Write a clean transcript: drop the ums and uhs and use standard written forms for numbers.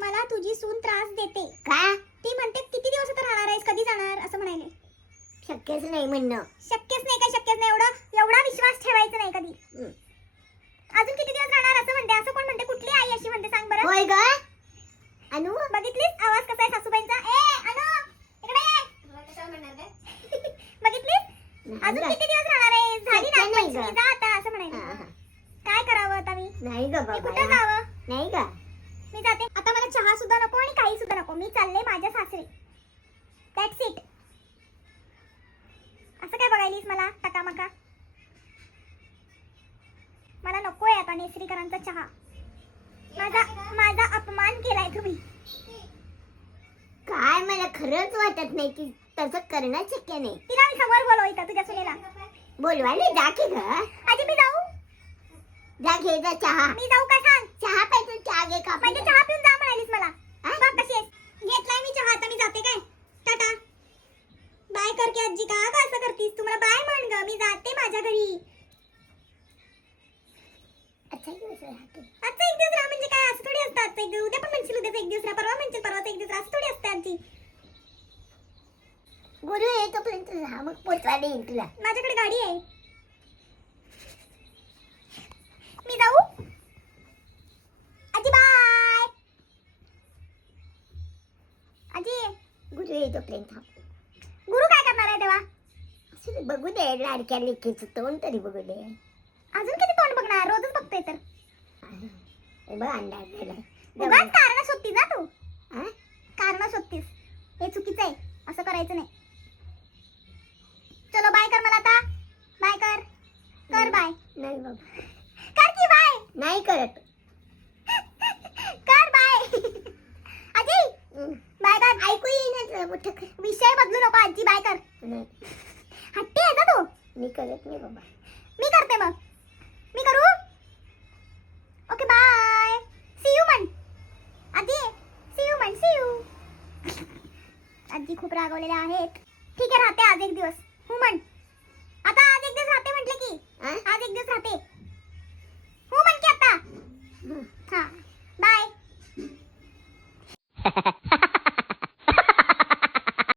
मला तुझी सून त्रास देते. का? ती म्हणते किती दिवस आता राहणार आहेस, कधी जाणार असं म्हणाले. शक्यच नाही म्हणणं. शक्यच नाही, काय शक्यच नाही. एवढा विश्वास ठेवायचा नाही कधी. अजून किती दिवस राहणार असं म्हणते. असं कोण म्हणते? कुठली आई अशी म्हणते सांग बरं. होय ग अनु. बघितलीस आवाज कसा आहे सासूबाईंचा? ए अनु इकडे ये. तुला कशाला म्हणणार काय? बघितलीस? अजून किती दिवस राहणार आहे? झाली नागपंचमी, जा आता असं म्हणाले. काय करावं आता मी? नाही ग मी कुठं बाबा. जावं? नाही ग. मी जाते आता. मला चहा सुद्धा नको आणि काही सुद्धा नको. मी चालले माझ्या सासरी. That's it. असं काय बघायलीस मला टकामका? मला नकोय आता नेसरीकरांचा चहा. माझा अपमान केलाय तुम्ही. काय मला खरंच वाटत नाही की तसं करणं शक्य नाही. तिला मी समोर बोलवायचं तुझ्या सुनेला. बोलवायला जा की ग. आजी मी जाऊ? जा घे जा चहा. मी जाऊ का सांग? चहा पाहिजे. चहा घे का? म्हणजे चहा पिऊन जा म्हणालीस मला. बघ कशी आहेस. घेतलाय मी चहा, आता मी जाते काय. टाटा बाय कर की आजी. का असं करतीस? तुम्हाला बाय म्हण ग. मी जाते माझ्या घरी. अच्छा दिवस राहते. आजचा एक दिवस राहा म्हणजे काय? असं थोडी असतं. आजचा एक दिवस. उद्या पण म्हणशील उद्याचा एक दिवस राहा, परवा म्हणशील परवाचा एक दिवस राहा. असं थोडी असतं आजी. गुरु येतोपर्यंत राहा, मग पोचवायला येईल तुला. माझ्याकडे गाडी आहे. मी जाऊ? आजी बाय. आजी गुरु येतोपर्यंत थांब. गुरु काय करणार आहे तेव्हा? असू दे, बघू दे लाडक्या लेकीचं तोंड तरी बघू दे. अजून किती तोंड बघणार? रोजच बघतोय तर. हे बघ अंदाज झालाय. उगाच कारण शोधतीस ना तू. हा? कारण शोधतीस. हे चुकीचं आहे. असं करायचं नाही. चलो बाय कर मला आता. बाय कर. कर बाय. नाही बाबा. कर की बाय. नाही करत. कर बाय. आजी बाय कर. ऐकू येईना मोठं कर. विषय बदलू नको आजी. बाय कर. नाही, हट्टी आहे का तू? मी करत नाही बाबा. मी करते मग. मी करू? Okay bye. सी यू म्हण आजी. सी यू म्हण. See you. आजी खूप रागवलेल्या आहेत. ठीक आहे राहते आज एक दिवस. हो म्हण. आता आज एक दिवस राहते म्हटले की. हा? आज एक दिवस राहते.